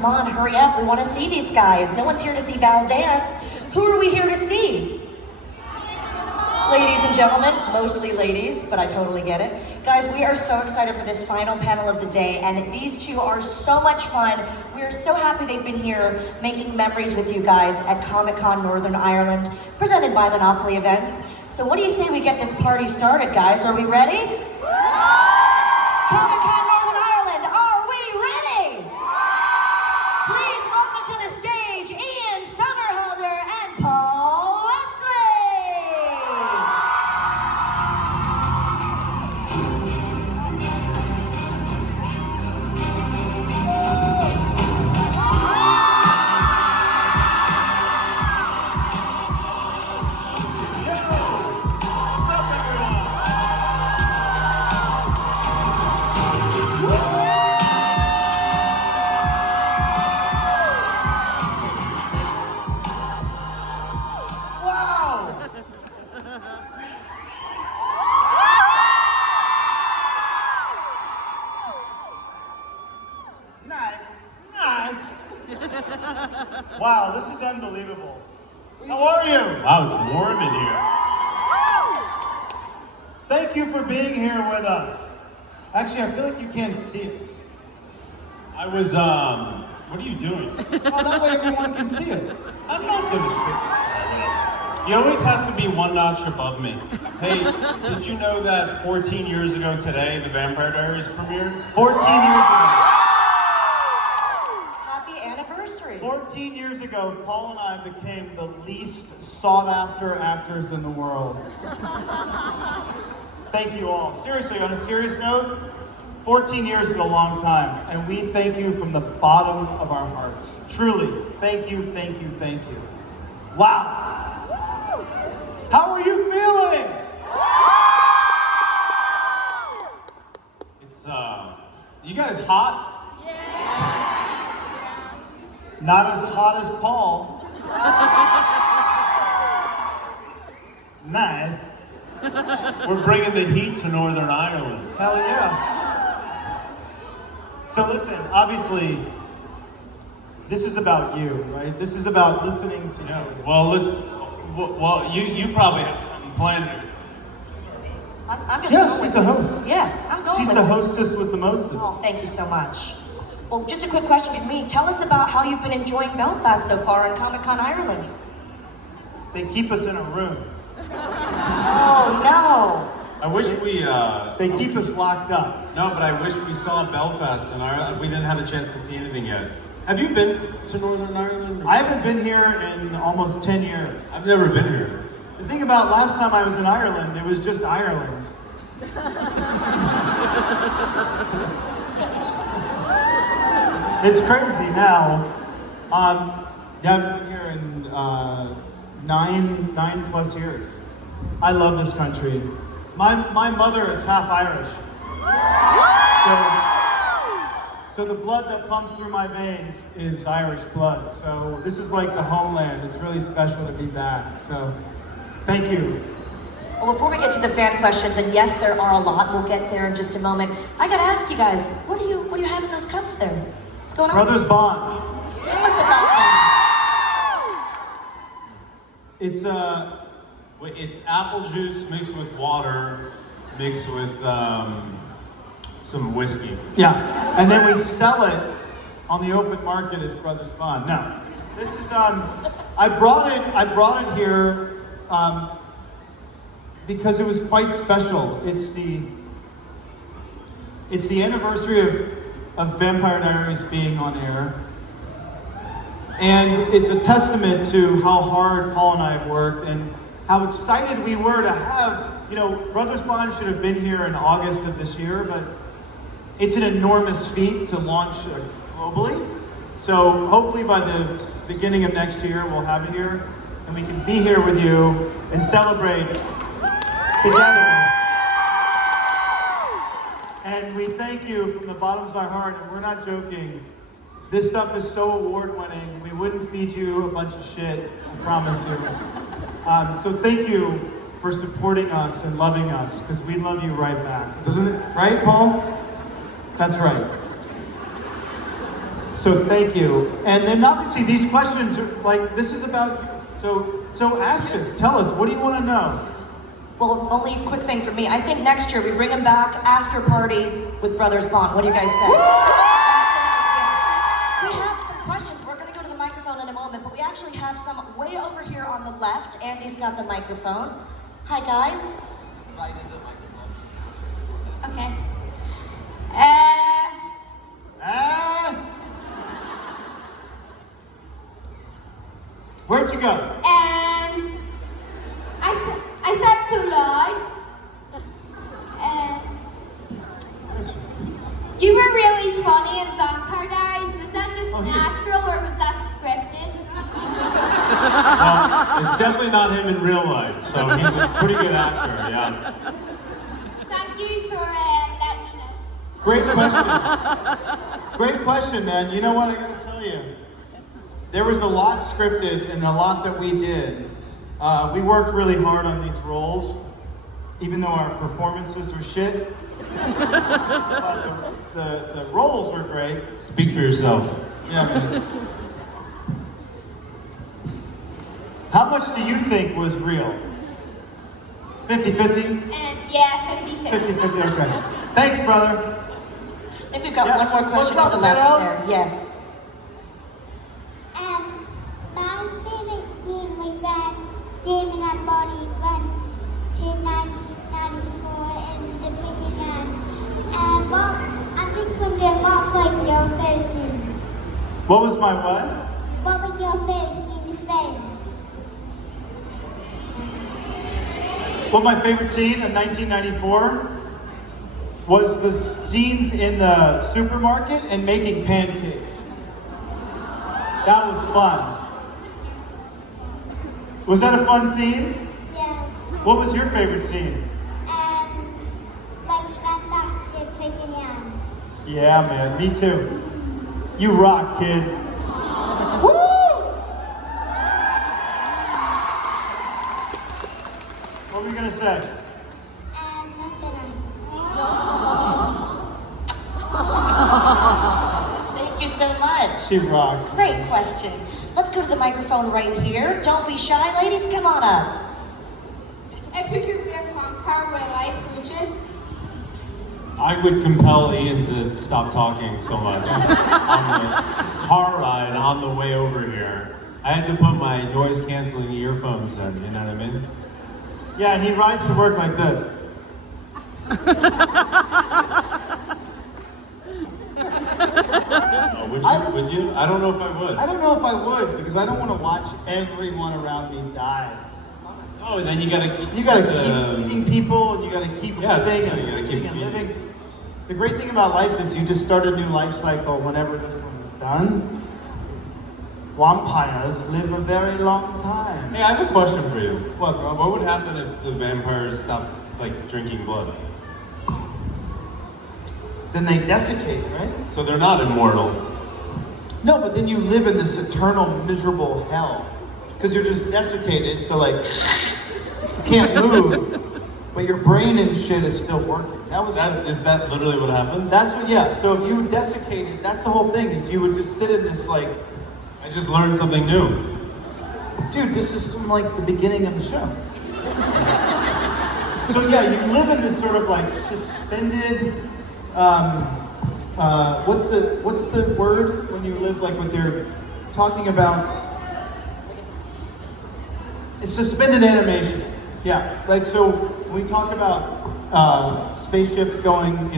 Come on, hurry up. We want to see these guys. No one's here to see Val dance. Who are we here to see? Ladies and gentlemen, mostly ladies, but I totally get it. Guys, we are so excited for this final panel of the day, and these two are so much fun. We are so happy they've been here making memories with you guys at ComicCon Northern Ireland, presented by Monopoly Events. So what do you say we get this party started, guys? Are we ready? ComicCon Northern Ireland, are we ready? Please welcome to the stage Ian Somerhalder and Paul Wesley. Wow, this is unbelievable. How are you? Wow, it's warm in here. Thank you for being here with us. Actually, I feel like you can't see us. I was, what are you doing? Oh, that way everyone can see us. I'm not gonna sit. He always has to be one notch above me. Hey, did you know that 14 years ago today, the Vampire Diaries premiered? 14 years ago. 14 years ago, Paul and I became the least sought-after actors in the world. Thank you all. Seriously, on a serious note, 14 years is a long time, and we thank you from the bottom of our hearts. Truly, thank you, thank you, thank you. Wow. How are you feeling? It's, you guys hot? Not as hot as Paul. Nice. We're bringing the heat to Northern Ireland. Hell yeah. So listen, obviously, this is about you, right? This is about listening to you. Well, you probably have something planned. I'm just Yeah, she's the host. Yeah, I'm going She's with the it. hostess with the mostest. Oh, thank you so much. Well, just a quick question from me. Tell us about how you've been enjoying Belfast so far in ComicCon Ireland. They keep us in a room. Oh, no. I wish we, They keep us locked up. No, but I wish we saw Belfast and we didn't have a chance to see anything yet. Have you been to Northern Ireland? I haven't been here in almost 10 years. I've never been here. The thing about last time I was in Ireland, it was just Ireland. It's crazy now. Yeah, I've been here in 9+ years. I love this country. My mother is half Irish. So the blood that pumps through my veins is Irish blood. So this is like the homeland. It's really special to be back. So thank you. Well, before we get to the fan questions, and yes, there are a lot, we'll get there in just a moment. I gotta ask you guys, what do you have in those cups there? What's going on? Brothers Bond. Tell us about that. It's It's apple juice mixed with water, mixed with some whiskey. yeah, and then we sell it on the open market as Brothers Bond. No, this is I brought it here because it was quite special. It's the anniversary of Vampire Diaries being on air. And it's a testament to how hard Paul and I have worked and how excited we were to have, Brothers Bond should have been here in August of this year, but it's an enormous feat to launch globally. So hopefully by the beginning of next year, we'll have it here and we can be here with you and celebrate together. And we thank you from the bottoms of our heart, and we're not joking. This stuff is so award-winning, we wouldn't feed you a bunch of shit, I promise you. So thank you for supporting us and loving us, because we love you right back. Doesn't it? Right, Paul? That's right. So thank you. And then obviously these questions are like, this is about, so ask us, tell us, what do you want to know? Well, only a quick thing for me. I think next year we bring him back after party with Brothers Bond. What do you guys say? We have some questions. We're going to go to the microphone in a moment, but we actually have some way over here on the left. Andy's got the microphone. Hi, guys. Right into the microphone. Okay. Where'd you go? I said too loud. You were really funny in Vampire Diaries. Was that just natural or was that scripted? Well, it's definitely not him in real life, so he's a pretty good actor, yeah. Thank you for letting me know. Great question. Great question, man. You know what I gotta tell you? There was a lot scripted and a lot that we did. We worked really hard on these roles, even though our performances were shit. But the roles were great. Speak for yourself. Yeah, man. How much do you think was real? 50-50? Yeah, 50-50. 50-50, okay. Thanks, brother. I think we've got Yeah. one more What's question up, to the left kiddo? there. Yes. My favorite scene was when Damon and Bonnie went to 1994 in the prison land. I'm just wondering, what was your favorite scene? What was my what? What was your favorite scene to film? Well, my favorite scene in 1994 was the scenes in the supermarket and making pancakes. That was fun. Was that a fun scene? Yeah. What was your favorite scene? When he went back to prison land. Yeah, man, me too. You rock, kid. Woo! What were we gonna say? Nothing Thank you so much. She rocks. Great questions. Let's go to the microphone right here. Don't be shy, ladies. Come on up. If you could be a vampire in real life, would you? I would compel Ian to stop talking so much on the car ride on the way over here. I had to put my noise canceling earphones in, you know what I mean? Yeah, and he rides to work like this. Oh, would you? I don't know if I would. I don't know if I would, because I don't want to watch everyone around me die. Oh, and then you gotta keep feeding people, and you gotta keep living, and you gotta keep living. The great thing about life is you just start a new life cycle whenever this one is done. Vampires live a very long time. Hey, I have a question for you. What, bro? What would happen if the vampires stopped, drinking blood? Then they desiccate, right? So they're not immortal. No, but then you live in this eternal, miserable hell. Because you're just desiccated, so you can't move, but your brain and shit is still working. Is that literally what happens? That's what, yeah. So if you desiccated, that's the whole thing, is you would just sit in this I just learned something new. dude, this is from the beginning of the show. So yeah, you live in this sort of suspended, what's the word when you live what they're talking about? It's suspended animation. Yeah, so when we talk about spaceships going,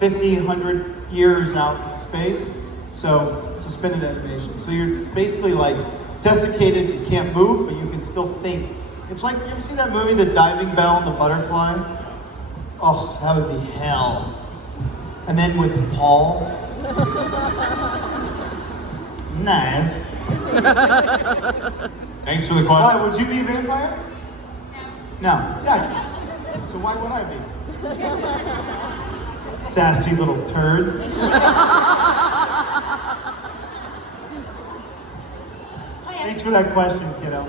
50, 100 years out into space, so suspended animation. So you're basically desiccated, you can't move, but you can still think. It's you ever see that movie, The Diving Bell and the Butterfly? Oh, that would be hell. And then with Paul. Nice. Thanks for the question. Why, would you be a vampire? No, exactly. So why would I be? Sassy little turd. Thanks for that question, kiddo.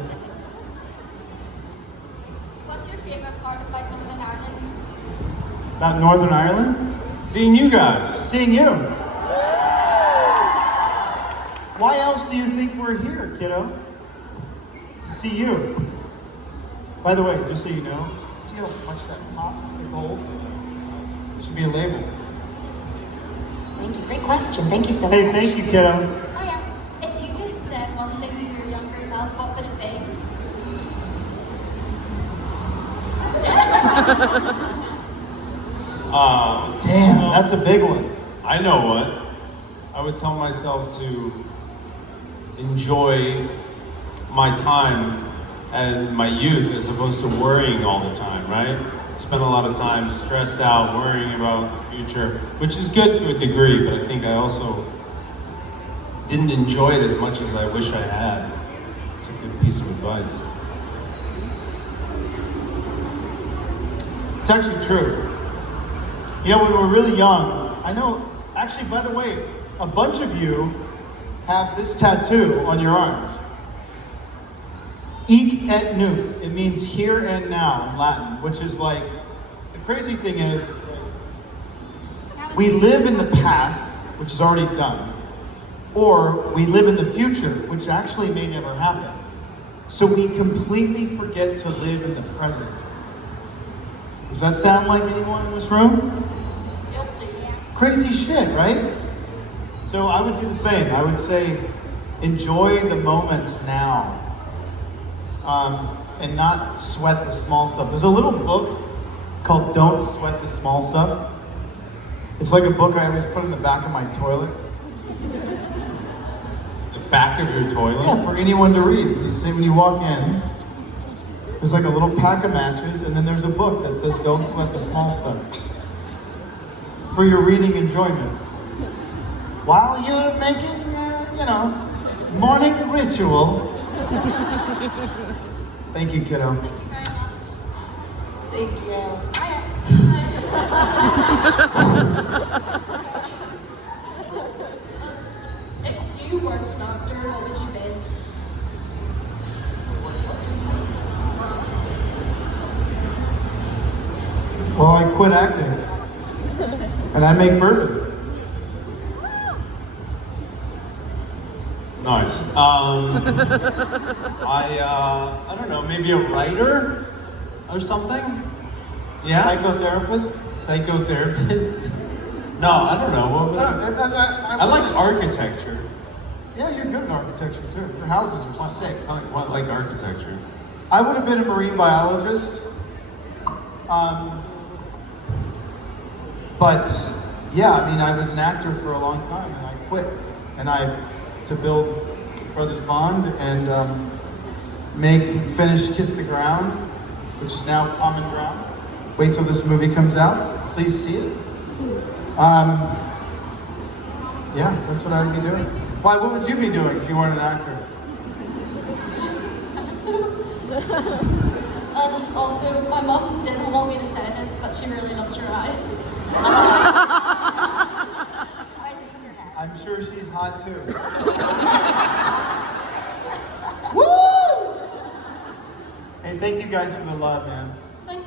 What's your favorite part of Northern Ireland? About Northern Ireland? Seeing you guys. Seeing you. Why else do you think we're here, kiddo? To see you. By the way, just so you know, see how much that pops, the gold? It should be a label. Thank you. Great question. Thank you so Hey, much. thank you, kiddo. Oh yeah. If you could say one thing to your younger self, what would it be? Damn, that's a big one. I know what. I would tell myself to enjoy my time and my youth as opposed to worrying all the time, right? Spend a lot of time stressed out, worrying about the future, which is good to a degree, but I think I also didn't enjoy it as much as I wish I had. It's a good piece of advice. It's actually true. You know, when we're really young, I know, actually, by the way, a bunch of you have this tattoo on your arms. Hic et nunc. It means here and now in Latin, which is like, the crazy thing is, we live in the past, which is already done, or we live in the future, which actually may never happen. So we completely forget to live in the present. Does that sound like anyone in this room? Guilty. Crazy shit, right? So I would do the same. I would say, enjoy the moments now. And not sweat the small stuff. There's a little book called Don't Sweat the Small Stuff. It's like a book I always put in the back of my toilet. The back of your toilet? Yeah, for anyone to read. You say when you walk in, there's like a little pack of matches, and then there's a book that says Don't Sweat the Small Stuff. For your reading enjoyment. While you're making, morning ritual. Thank you, kiddo. Thank you. If you weren't an actor, what would you be? Well, I quit acting. And I make bourbon. Nice. I don't know, maybe a writer or something? Yeah? Psychotherapist? Psychotherapist? No, I don't know. What would I like architecture. Yeah, you're good in architecture too. Your houses are sick. What, like architecture? I would have been a marine biologist. But yeah, I mean, I was an actor for a long time and I quit. And to build Brothers Bond and finish Kiss the Ground, which is now Common Ground. Wait till this movie comes out. Please see it. Yeah, that's what I'd be doing. Why, what would you be doing if you weren't an actor? And also, my mum didn't want me to say this, but she really loves your eyes. I'm sure she's hot too. Woo! Hey, thank you guys for the love, man. Thank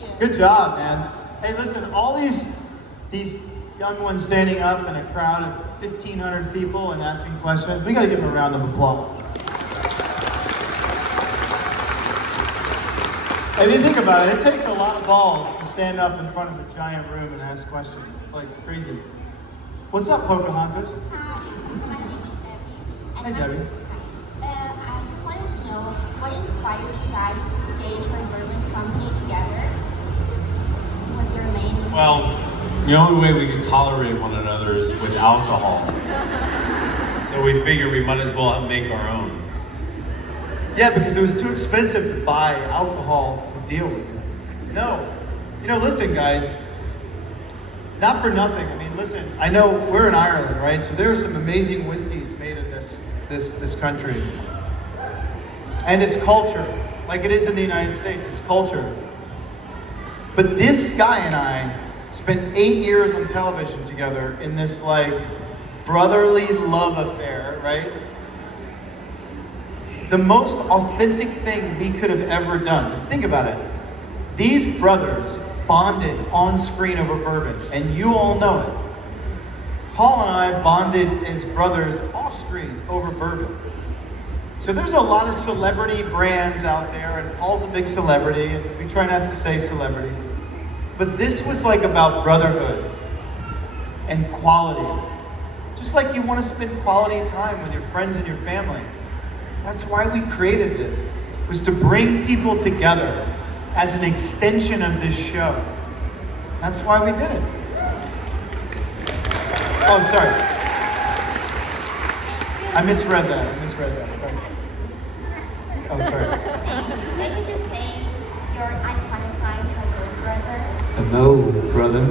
you. Good job, man. Hey, listen, all these young ones standing up in a crowd of 1,500 people and asking questions, we gotta give them a round of applause. If you think about it, it takes a lot of balls to stand up in front of a giant room and ask questions. It's like crazy. What's up, Pocahontas? Hi, my name is Debbie. Hey, Debbie. I just wanted to know what inspired you guys to create your bourbon company together? Was your main inspiration? Well, the only way we could tolerate one another is with alcohol. So we figured we might as well make our own. Yeah, because it was too expensive to buy alcohol to deal with it. No. Listen, guys. Not for nothing. I mean, listen, I know we're in Ireland, right? So there are some amazing whiskeys made in this country. And it's culture. Like it is in the United States. It's culture. But this guy and I spent 8 years on television together in this like brotherly love affair, right? The most authentic thing we could have ever done. Think about it. These brothers bonded on screen over bourbon, and you all know it. Paul and I bonded as brothers off screen over bourbon. So there's a lot of celebrity brands out there, and Paul's a big celebrity, and we try not to say celebrity. But this was like about brotherhood and quality. Just like you want to spend quality time with your friends and your family. That's why we created this, was to bring people together as an extension of this show. That's why we did it. Oh, sorry. I misread that. Sorry. Oh, sorry. Can you just say your iconic line, hello, brother? Hello, brother.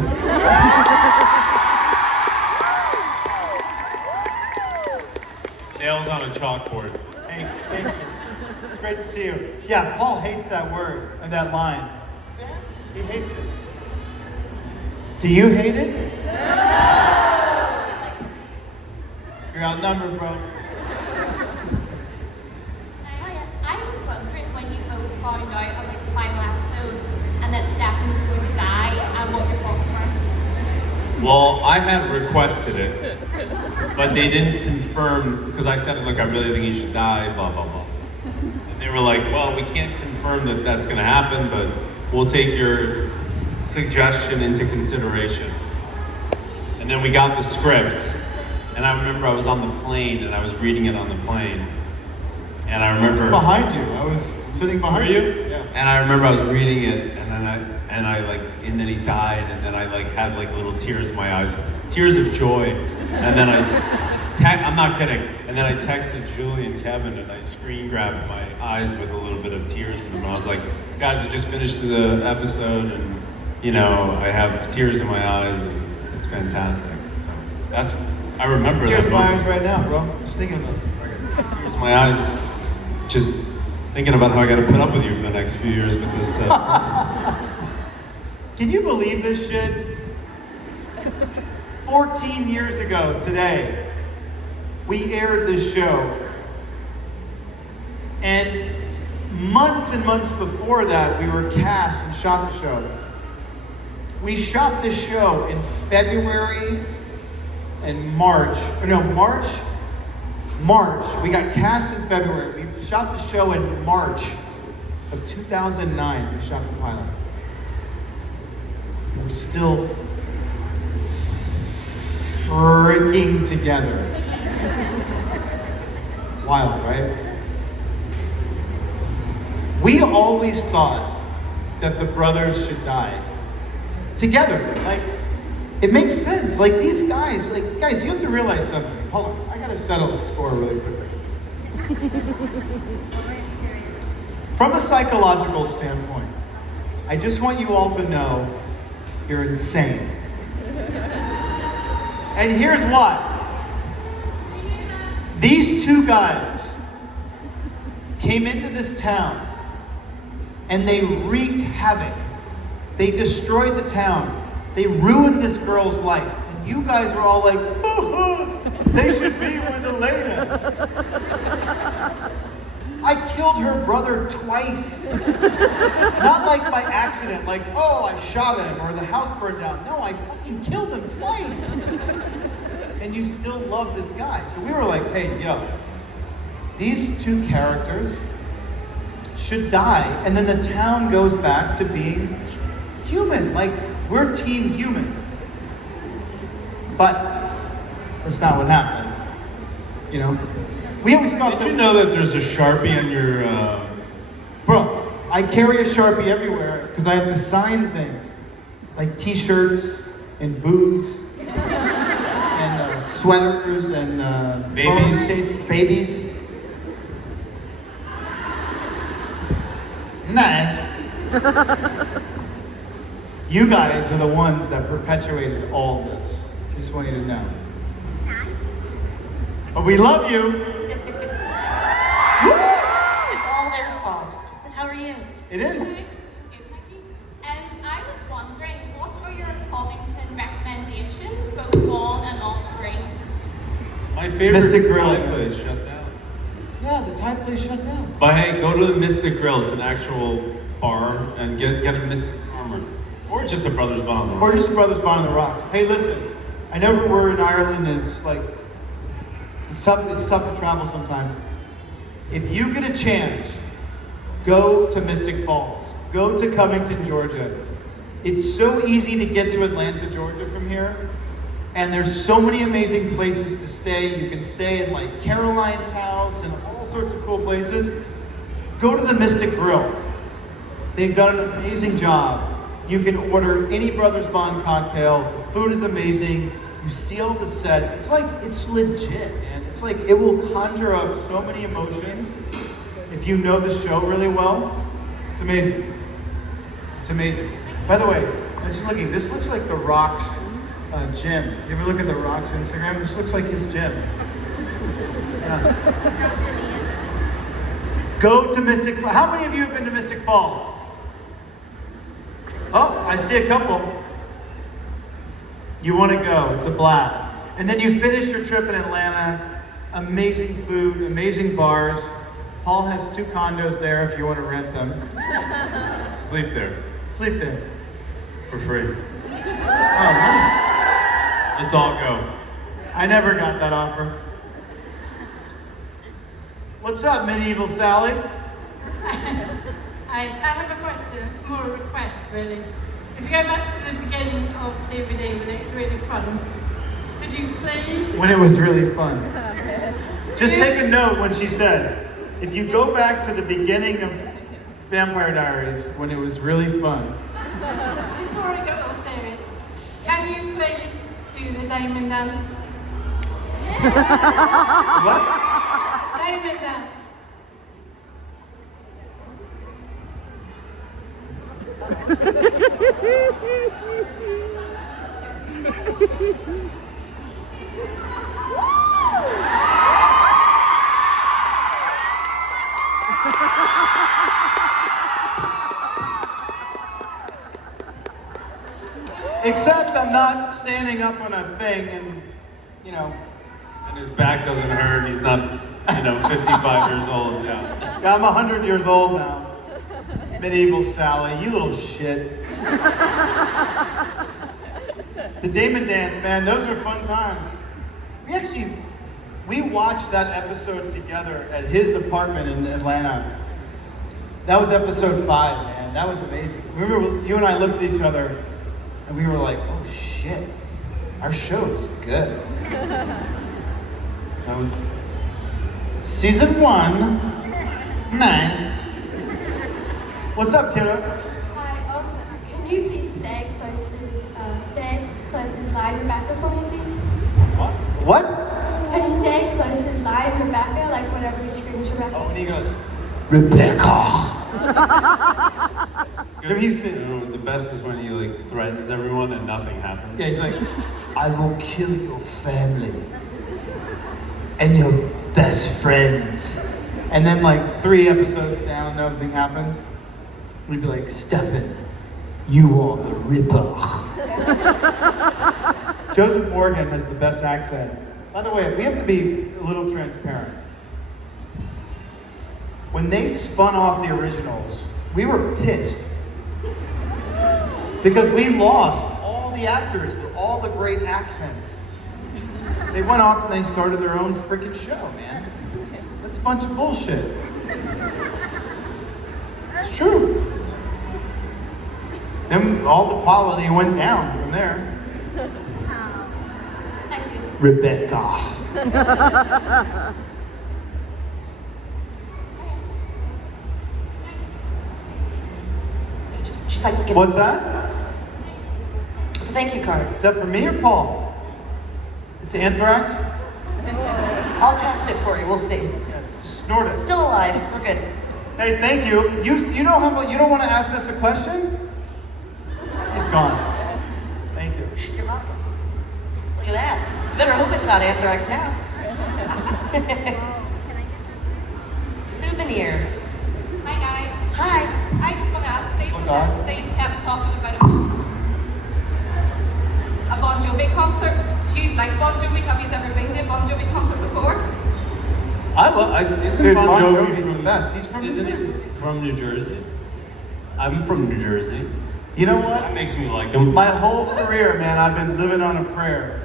Nails on a chalkboard. Hey, thank you. It's great to see you. Yeah, Paul hates that word and that line. He hates it. Do you hate it? You're outnumbered, bro. I was wondering when you both found out about the final episode and that Stefan was going to die and what your thoughts were. Well, I had requested it, but they didn't confirm, because I said, look, I really think he should die, blah, blah, blah. And they were like, well, we can't confirm that that's going to happen, but we'll take your suggestion into consideration. And then we got the script, and I remember I was on the plane, and I was reading it on the plane. And I remember... Behind you. I was sitting behind you. Yeah. And I remember I was reading it, and then he died, and then I had little tears in my eyes, tears of joy. And then I'm not kidding. And then I texted Julie and Kevin, and I screen grabbed my eyes with a little bit of tears in them. And I was like, guys, I just finished the episode, and I have tears in my eyes, and it's fantastic. So I remember tears that in my moment. eyes right now, bro. Just thinking about it. Tears in my eyes, just thinking about how I got to put up with you for the next few years with this stuff. Can you believe this shit? 14 years ago today, we aired this show. And months and months before that, we were cast and shot the show. We shot this show in February and March. March. We got cast in February. We shot the show in March of 2009. We shot the pilot. We're still freaking together. Wild, right? We always thought that the brothers should die together. It makes sense. These guys, guys, you have to realize something. Hold on, I gotta settle the score really quickly. From a psychological standpoint, I just want you all to know you're insane. And here's why. These two guys came into this town and they wreaked havoc. They destroyed the town. They ruined this girl's life. And you guys were all like, they should be with Elena. I killed her brother twice. Not by accident, I shot him or the house burned down. No, I fucking killed him twice. And you still love this guy. So we were like, hey, yo, these two characters should die. And then the town goes back to being human. We're team human. But that's not what happened. We always thought Did you know that there's a Sharpie on your... Bro, I carry a Sharpie everywhere because I have to sign things. T-shirts and boots and sweaters and Babies. phone cases, babies. Nice. You guys are the ones that perpetuated all this. Just want you to know. But we love you. It's all their fault. How are you? It is. Good, thank you. I was wondering, what are your Covington recommendations, both on and off screen? My favorite Mystic Grill. Thai place shut down. Yeah, the Thai place shut down. But hey, go to the Mystic Grill. It's an actual bar, and get a Mystic Farmer. Or just a Brothers Bar on the Or Rock. just a Brothers Bar on the Rocks. Hey, listen, I know we're in Ireland and it's like, it's tough to travel sometimes. If you get a chance, go to Mystic Falls. Go to Covington, Georgia. It's so easy to get to Atlanta, Georgia from here. And there's so many amazing places to stay. You can stay in like Caroline's house and all sorts of cool places. Go to the Mystic Grill. They've done an amazing job. You can order any Brothers Bond cocktail. The food is amazing. You see all the sets. It's like, it's legit, man. It's like, it will conjure up so many emotions if you know the show really well. It's amazing. It's amazing. By the way, I'm just looking, this looks like The Rock's gym. You ever look at The Rock's Instagram? This looks like his gym. Yeah. Go to Mystic Falls. How many of you have been to Mystic Falls? Oh, I see a couple. You want to go, it's a blast. And then you finish your trip in Atlanta. Amazing food, amazing bars. Paul has 2 condos there if you want to rent them. Sleep there. Sleep there. For free. Oh, nice. Let's all go. I never got that offer. What's up, Medieval Sally? I have a question. It's more a request, really. If you go back to the beginning of DVD when it was really fun, could you please? When it was really fun. Just take a note when she said, if you go back to the beginning of Vampire Diaries when it was really fun. Before I get all serious, can you please do the Damon dance? What? Damon dance. Except I'm not standing up on a thing and, you know. And his back doesn't hurt, and he's not, 55 years old, yeah. I'm 100 years old now. Medieval Sally, you little shit. The Damon dance, man, those are fun times. We watched that episode together at his apartment in Atlanta. That was episode 5, man. That was amazing. Remember, you and I looked at each other and we were like, oh shit, our show is good. That was season 1. Nice. What's up, kiddo? Hi, can you please play say closest line Rebecca for me, please? What? Can you say closest line Rebecca, like whenever he screams Rebecca? Oh, and he goes, Rebecca. Have you seen? The best is when he threatens everyone and nothing happens. Yeah, he's like, I will kill your family and your best friends. And then 3 episodes down, nothing happens. We'd be like, Stefan, you are the Ripper. Joseph Morgan has the best accent. By the way, we have to be a little transparent. When they spun off the originals, we were pissed. Because we lost all the actors with all the great accents. They went off and they started their own freaking show, man. That's a bunch of bullshit. It's true. Then all the quality went down from there. Thank you. Rebecca. She's like to give What's that? It's a thank you card. Is that for me or Paul? It's anthrax? I'll test it for you. We'll see. Yeah, just snort it. Still alive. We're good. Hey, thank you. You know how much, you don't want to ask us a question? He's gone. Thank you. You're welcome. Look at that. You better hope it's not anthrax now. Souvenir. Hi guys. Hi. I just want to ask Steve. Oh, God. Steve kept talking about a Bon Jovi concert. Do you like Bon Jovi? Have you ever been to a Bon Jovi concert before? Isn't Dude, Bon Bon Jovi Jovi's the best. He's from New isn't Jersey. he from New Jersey? I'm from New Jersey. You know That what? makes me like him. My whole career, man, I've been living on a prayer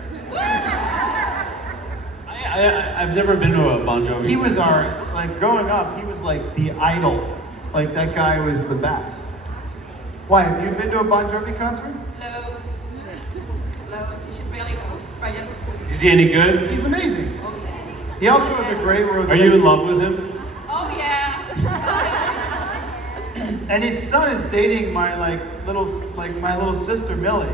I've never been to a Bon Jovi. He was like growing up, he was like the idol. Like that guy was the best. Why, have you been to a Bon Jovi concert? Loads. Loads. You should really go. Brilliant. Is he any good? He's amazing. Oh, yeah. He also has a great rose. Are you in love with him? Oh, yeah. And his son is dating my little sister Millie.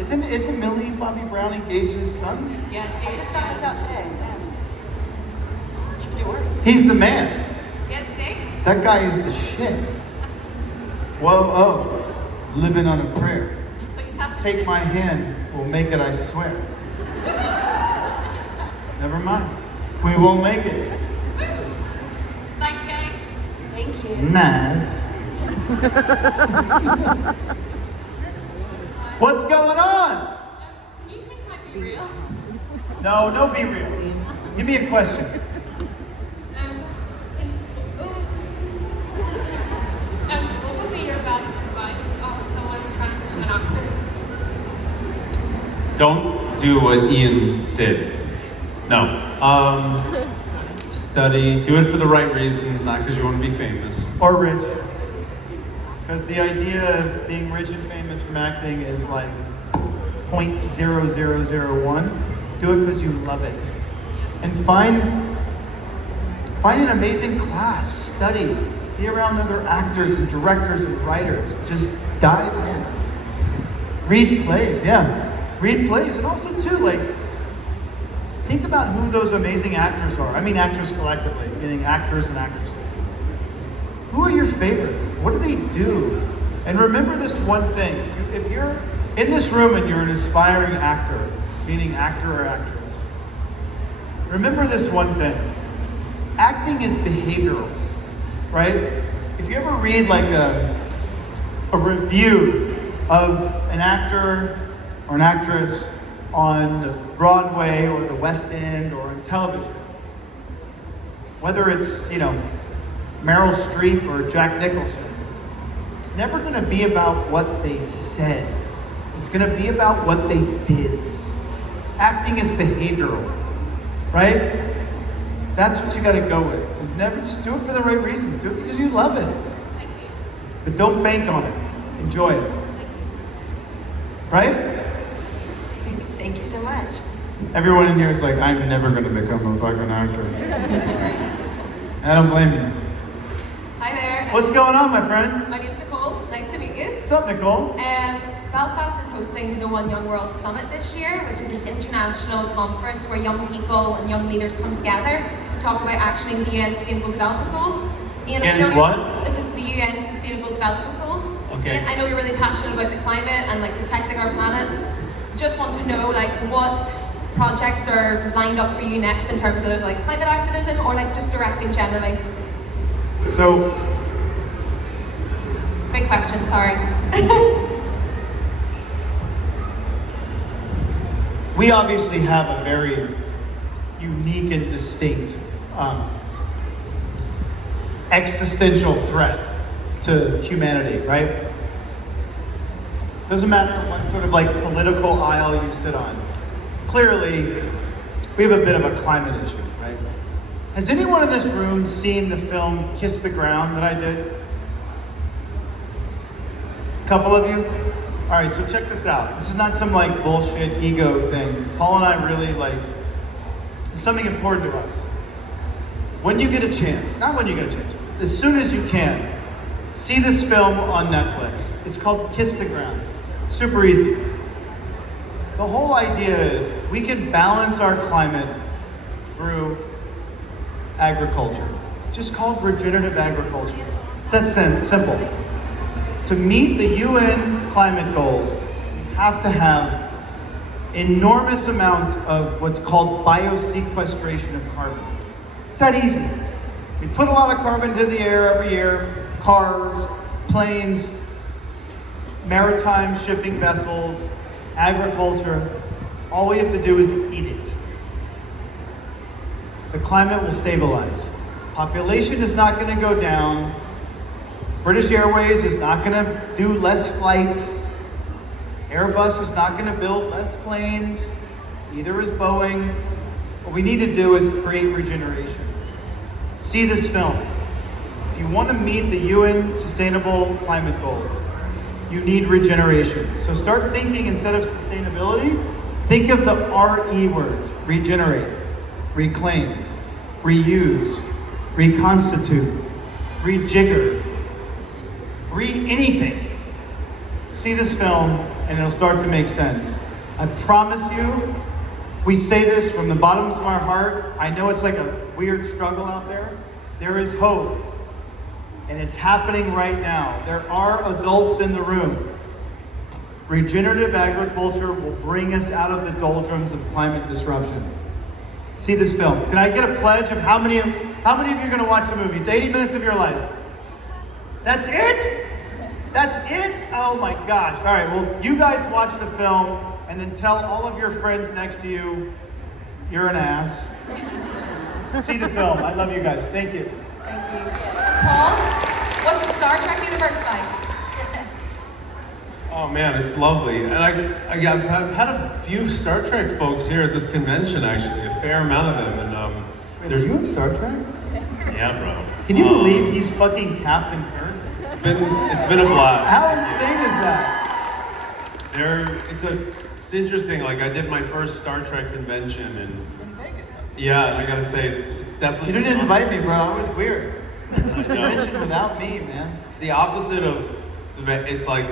Isn't Millie and Bobby Brown engaged to his son? Yeah, I just found this out today. Could do worse. He's the man. Yeah, they. That guy is the shit. Whoa, oh, living on a prayer. So you have to Take my hand, we'll make it, I swear. Never mind. We won't make it. Thanks, guys. Thank you. Nice. What's going on? Can you take my be real? No, no be reals. Give me a question. What would be your best advice on someone trying to become an actor? Don't do what Ian did. No. Study. Do it for the right reasons, not because you want to be famous. Or rich. Because the idea of being rich and famous from acting is like 0.0001. Do it because you love it. And find an amazing class, study, be around other actors and directors and writers. Just dive in. Read plays, yeah. Read plays, and also too, like, think about who those amazing actors are. I mean actors collectively, meaning actors and actresses. Who are your favorites? What do they do? And remember this one thing. If you're in this room and you're an aspiring actor, meaning actor or actress, remember this one thing. Acting is behavioral, right? If you ever read like a review of an actor or an actress on Broadway or the West End or on television, whether it's, Meryl Streep or Jack Nicholson, it's never going to be about what they said. It's going to be about what they did. Acting is behavioral, right? That's what you got to go with. And never just do it for the right reasons. Do it because you love it. But don't bank on it. Enjoy it. Right? Thank you so much. Everyone in here is like, I'm never going to become a fucking actor. I don't blame you. Hi there. What's going on, my friend? My name's Nicole. Nice to meet you. What's up, Nicole? Belfast is hosting the One Young World Summit this year, which is an international conference where young people and young leaders come together to talk about actioning the UN Sustainable Development Goals. Ian, I know What? This is the UN Sustainable Development Goals. Okay. Ian, I know you're really passionate about the climate and protecting our planet. Just want to know what projects are lined up for you next in terms of climate activism or just directing generally. So, Big question, sorry. we obviously have a very unique and distinct existential threat to humanity, right? Doesn't matter what sort of political aisle you sit on. Clearly, we have a bit of a climate issue, right? Has anyone in this room seen the film Kiss the Ground that I did? A couple of you? All right, so check this out. This is not some bullshit ego thing. Paul and I really it's something important to us. When you get a chance, not when you get a chance, as soon as you can, see this film on Netflix. It's called Kiss the Ground. Super easy. The whole idea is we can balance our climate through agriculture. It's just called regenerative agriculture. It's that simple. To meet the UN climate goals, you have to have enormous amounts of what's called biosequestration of carbon. It's that easy. We put a lot of carbon into the air every year, cars, planes, maritime shipping vessels, agriculture. All we have to do is eat it. The climate will stabilize. Population is not going to go down. British Airways is not going to do less flights. Airbus is not going to build less planes. Neither is Boeing. What we need to do is create regeneration. See this film. If you want to meet the UN Sustainable Climate Goals, you need regeneration. So start thinking, instead of sustainability, think of the RE words: regenerate, reclaim, reuse, reconstitute, rejigger, anything. See this film and it'll start to make sense. I promise you, we say this from the bottoms of our heart. I know it's like a weird struggle out there. There is hope. And it's happening right now. There are adults in the room. Regenerative agriculture will bring us out of the doldrums of climate disruption. See this film. Can I get a pledge of how many of you are going to watch the movie? It's 80 minutes of your life. That's it? That's it? Oh my gosh. All right, well, you guys watch the film and then tell all of your friends next to you, you're an ass. See the film. I love you guys. Thank you. Thank you. Paul, what's the Star Trek universe like? Oh man, it's lovely. And I've had a few Star Trek folks here at this convention, actually, a fair amount of them. And Wait, are you in Star Trek? yeah, bro. Can you believe he's fucking Captain Kirk? It's been a blast. How insane is that? It's interesting. Like, I did my first Star Trek convention, and In Vegas. yeah, and I gotta say, it's definitely. You didn't invite me, bro. I was weird. This is a I know. convention without me, man. It's the opposite of. It's like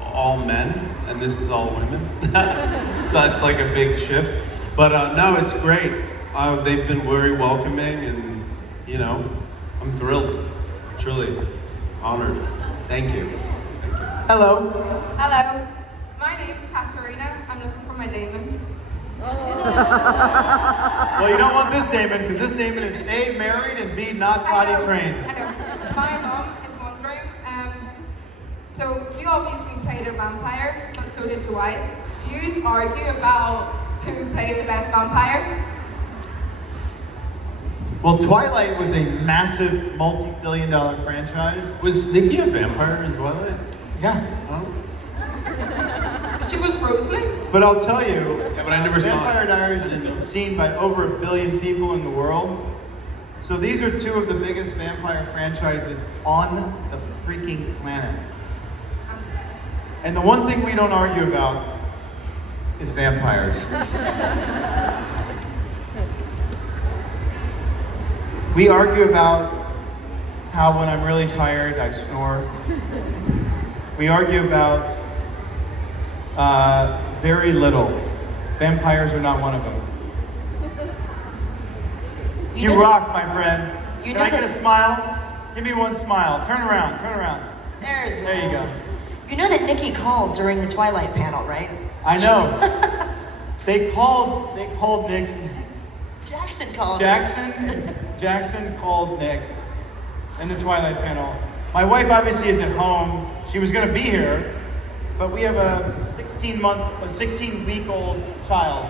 all men, and this is all women. So it's like a big shift. But no, it's great. They've been very welcoming, and you know, I'm thrilled. Truly honored. Thank you. Thank you. Hello. Hello, my name's Katerina. I'm looking for my Damon. Well, you don't want this Damon, because this Damon is A, married, and B, not potty trained. I know. My mom is wondering, so you obviously played a vampire, but so did Dwight. Do you argue about who played the best vampire? Well, Twilight was a massive, multi-billion-dollar franchise. Was Nikki a vampire in Twilight? Yeah. Oh. She was Rosalie. But I'll tell you, Yeah, but I never saw it. Vampire Diaries has been seen by over 1 billion people in the world. So these are two of the biggest vampire franchises on the freaking planet. And the one thing we don't argue about is vampires. We argue about how when I'm really tired, I snore. We argue about very little. Vampires are not one of them. You rock, my friend. You Can know I get that- a smile? Give me one smile. Turn around, turn around. There you go. You know that Nikki called during the Twilight panel, right? I know. They called Nick. Jackson called. Jackson called Nick in the Twilight panel. My wife obviously is at home. She was gonna be here, but we have a 16-week-old child.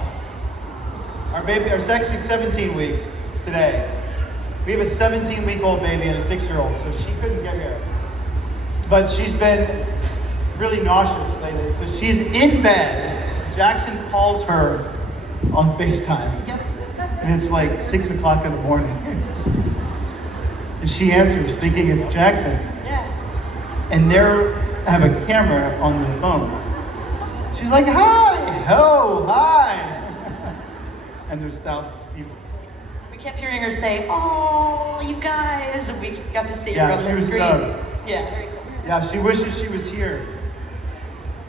Our baby, our sex is 17 weeks today. We have a 17-week-old baby and a 6-year-old, so she couldn't get here. But she's been really nauseous lately, so she's in bed. Jackson calls her on FaceTime, and it's like 6 o'clock in the morning. And she answers thinking it's Jackson. Yeah. And they have a camera on the phone. She's like, hi, ho, hi. And there's thousands of people. We kept hearing her say, "Oh, you guys!" And we got to see her Yeah, on she the was screen. stoked. Yeah, very cool. Yeah, she wishes she was here.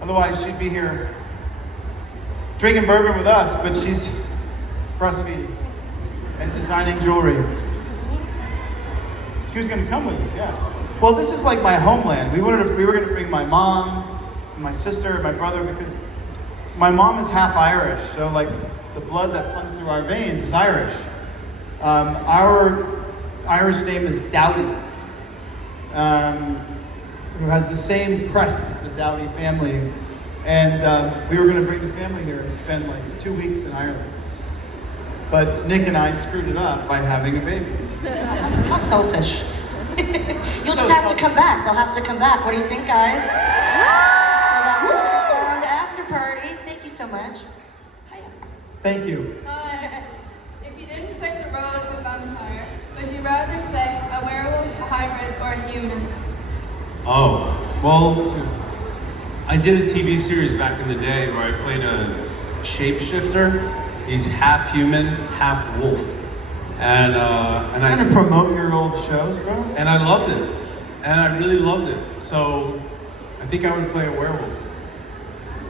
Otherwise, she'd be here drinking bourbon with us, but she's breastfeeding and designing jewelry. She was gonna come with us, yeah. Well, this is like my homeland. We were gonna bring my mom, and my sister, and my brother, because my mom is half Irish, so like the blood that pumps through our veins is Irish. Our Irish name is Dowdy, who has the same crest as the Dowdy family. And we were gonna bring the family here and spend like 2 weeks in Ireland. But Nick and I screwed it up by having a baby. How selfish. You'll just have to come back. They'll have to come back. What do you think, guys? So that was after party. Thank you so much. Hiya. Thank you. human? Oh, well, I did a TV series back in the day where I played a shapeshifter. He's half human, half wolf. And Trying to promote your old shows, bro? and I loved it. And I really loved it. So I think I would play a werewolf.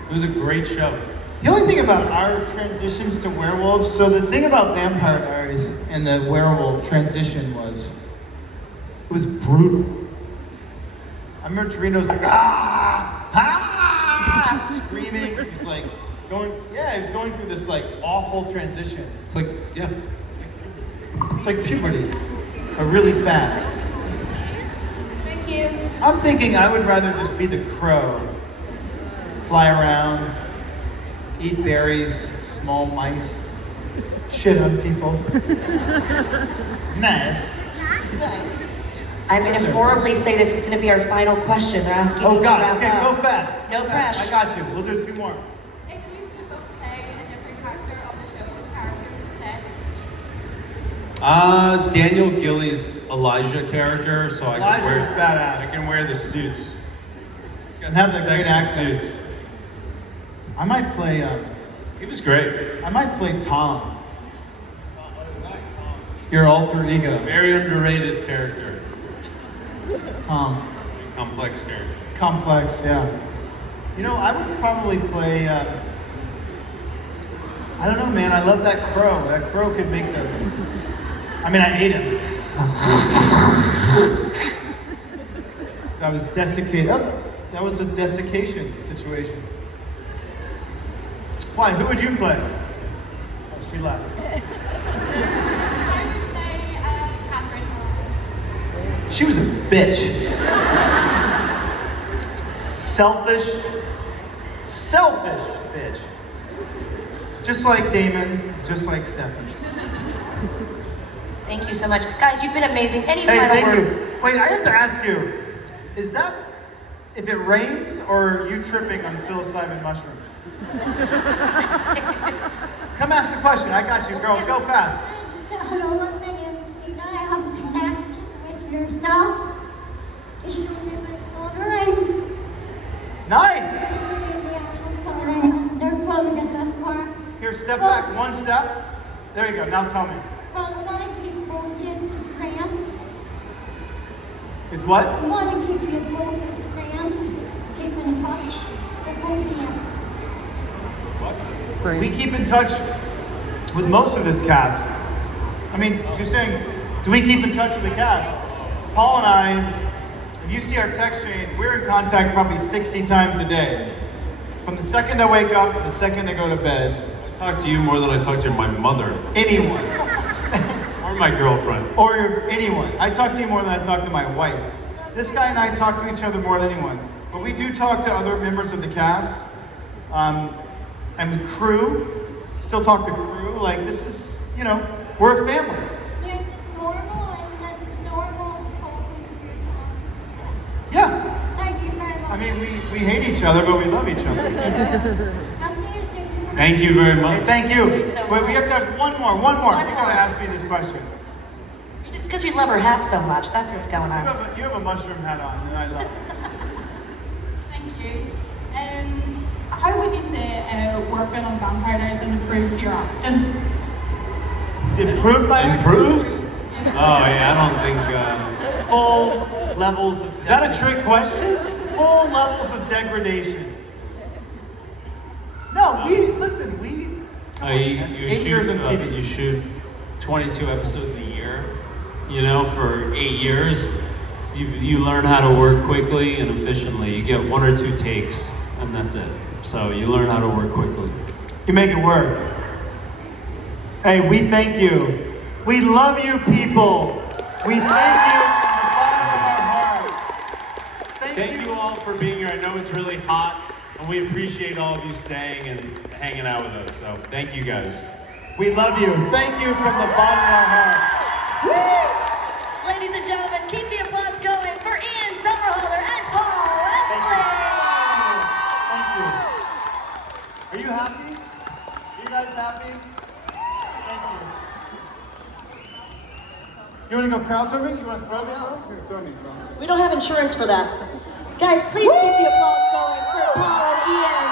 It was a great show. The only thing about our transitions to werewolves, so the thing about Vampire Diaries and the werewolf transition was, it was brutal. I remember Torino's like, screaming. He was like he was going through this like awful transition. It's like, yeah. It's like puberty, but really fast. Thank you. I'm thinking I would rather just be the crow, fly around, eat berries, small mice, shit on people. Nice. I'm going to horribly say this is going to be our final question. They're asking Oh you to God, wrap okay, up. go fast. No Go fast. pressure. I got you. We'll do 2 more. If you could both play a different character on the show, which character would you play? Daniel Gillies' Elijah character, so I Elijah can wear was badass. I can wear the suits. He's got And has a some great sexy accent. suits. I might play. He was great. I might play Tom. Your alter ego, Very underrated character. Tom. Complex character. Complex, yeah. You know, I would probably play. I don't know, man. I love that crow. That crow could make the. I mean, I ate him. So I was desiccated. Oh, that was a desiccation situation. Why? Who would you play? Oh, she left. I would play Catherine. She was a bitch. Selfish bitch. Just like Damon, just like Stephanie. Thank you so much. Guys, you've been amazing. Any Hey, final thank words? you. Wait, I have to ask you, is that if it rains or are you tripping on psilocybin mushrooms? Come ask a question. I got you, girl. Go fast. So what videos you gotta have a connection with yourself to show me my children. Nice. They're probably get this far. Here, step back 1 step. There you go. Now tell me. Well, we want to keep both as friends. Is what? We want to keep you both as friends. Keep in touch with both of you. We keep in touch with most of this cast. I mean, you're saying, do we keep in touch with the cast? Paul and I, if you see our text chain, we're in contact probably 60 times a day. From the second I wake up to the second I go to bed. I talk to you more than I talk to my mother Anyone. or my girlfriend. Or anyone. I talk to you more than I talk to my wife. This guy and I talk to each other more than anyone. But we do talk to other members of the cast. And the crew. Still talk to crew. Like, this is, you know, we're a family. Yes, it's normal, and that it's normal talking to your mom. Yeah. Thank you very much. I mean, we hate each other, but we love each other. I'll see you soon. Thank you very much. Hey, thank you. Thank you so Wait, we have to have one more. One You more. gotta ask me this question. It's because you love her hat so much. That's what's going on. You have a mushroom hat on, and I love it. Thank you. How would you say working on Vampire Diaries has improved your acting? Improved by Improved? Oh yeah, I don't think. full levels of. Is that a trick question? Full levels of degradation. No, listen. You 8 years in shoot, TV. you shoot 22 episodes a year. You know, for 8 years, you learn how to work quickly and efficiently. You get 1 or 2 takes, and that's it. So you learn how to work quickly. You make it work. Hey, we thank you. We love you, people. We thank you from the bottom of our heart. Thank you all for being here. I know it's really hot, and we appreciate all of you staying and hanging out with us. So thank you guys. We love you. Thank you from the bottom of our heart. Woo! Ladies and gentlemen, keep the applause going for Ian Somerhalder and Paul Wesley. Thank you. Are you happy? Are you guys happy? Thank you. You want to go crowd surfing? You want to throw me, bro? Here, throw me, bro. We don't have insurance for that. Guys, please keep the applause going for Paul and Ian.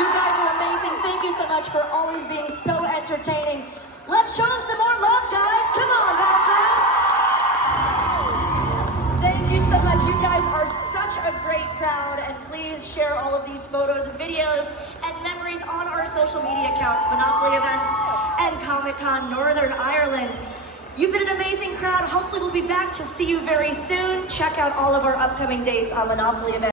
You guys are amazing. Thank you so much for always being so entertaining. Let's show them some more love, guys. Come on, Belfast. Thank you so much. You guys are such a great crowd, and please share all of these photos and videos and memories on our social media accounts, Monopoly Events and ComicCon Northern Ireland. You've been an amazing crowd. Hopefully we'll be back to see you very soon. Check out all of our upcoming dates on Monopoly Events.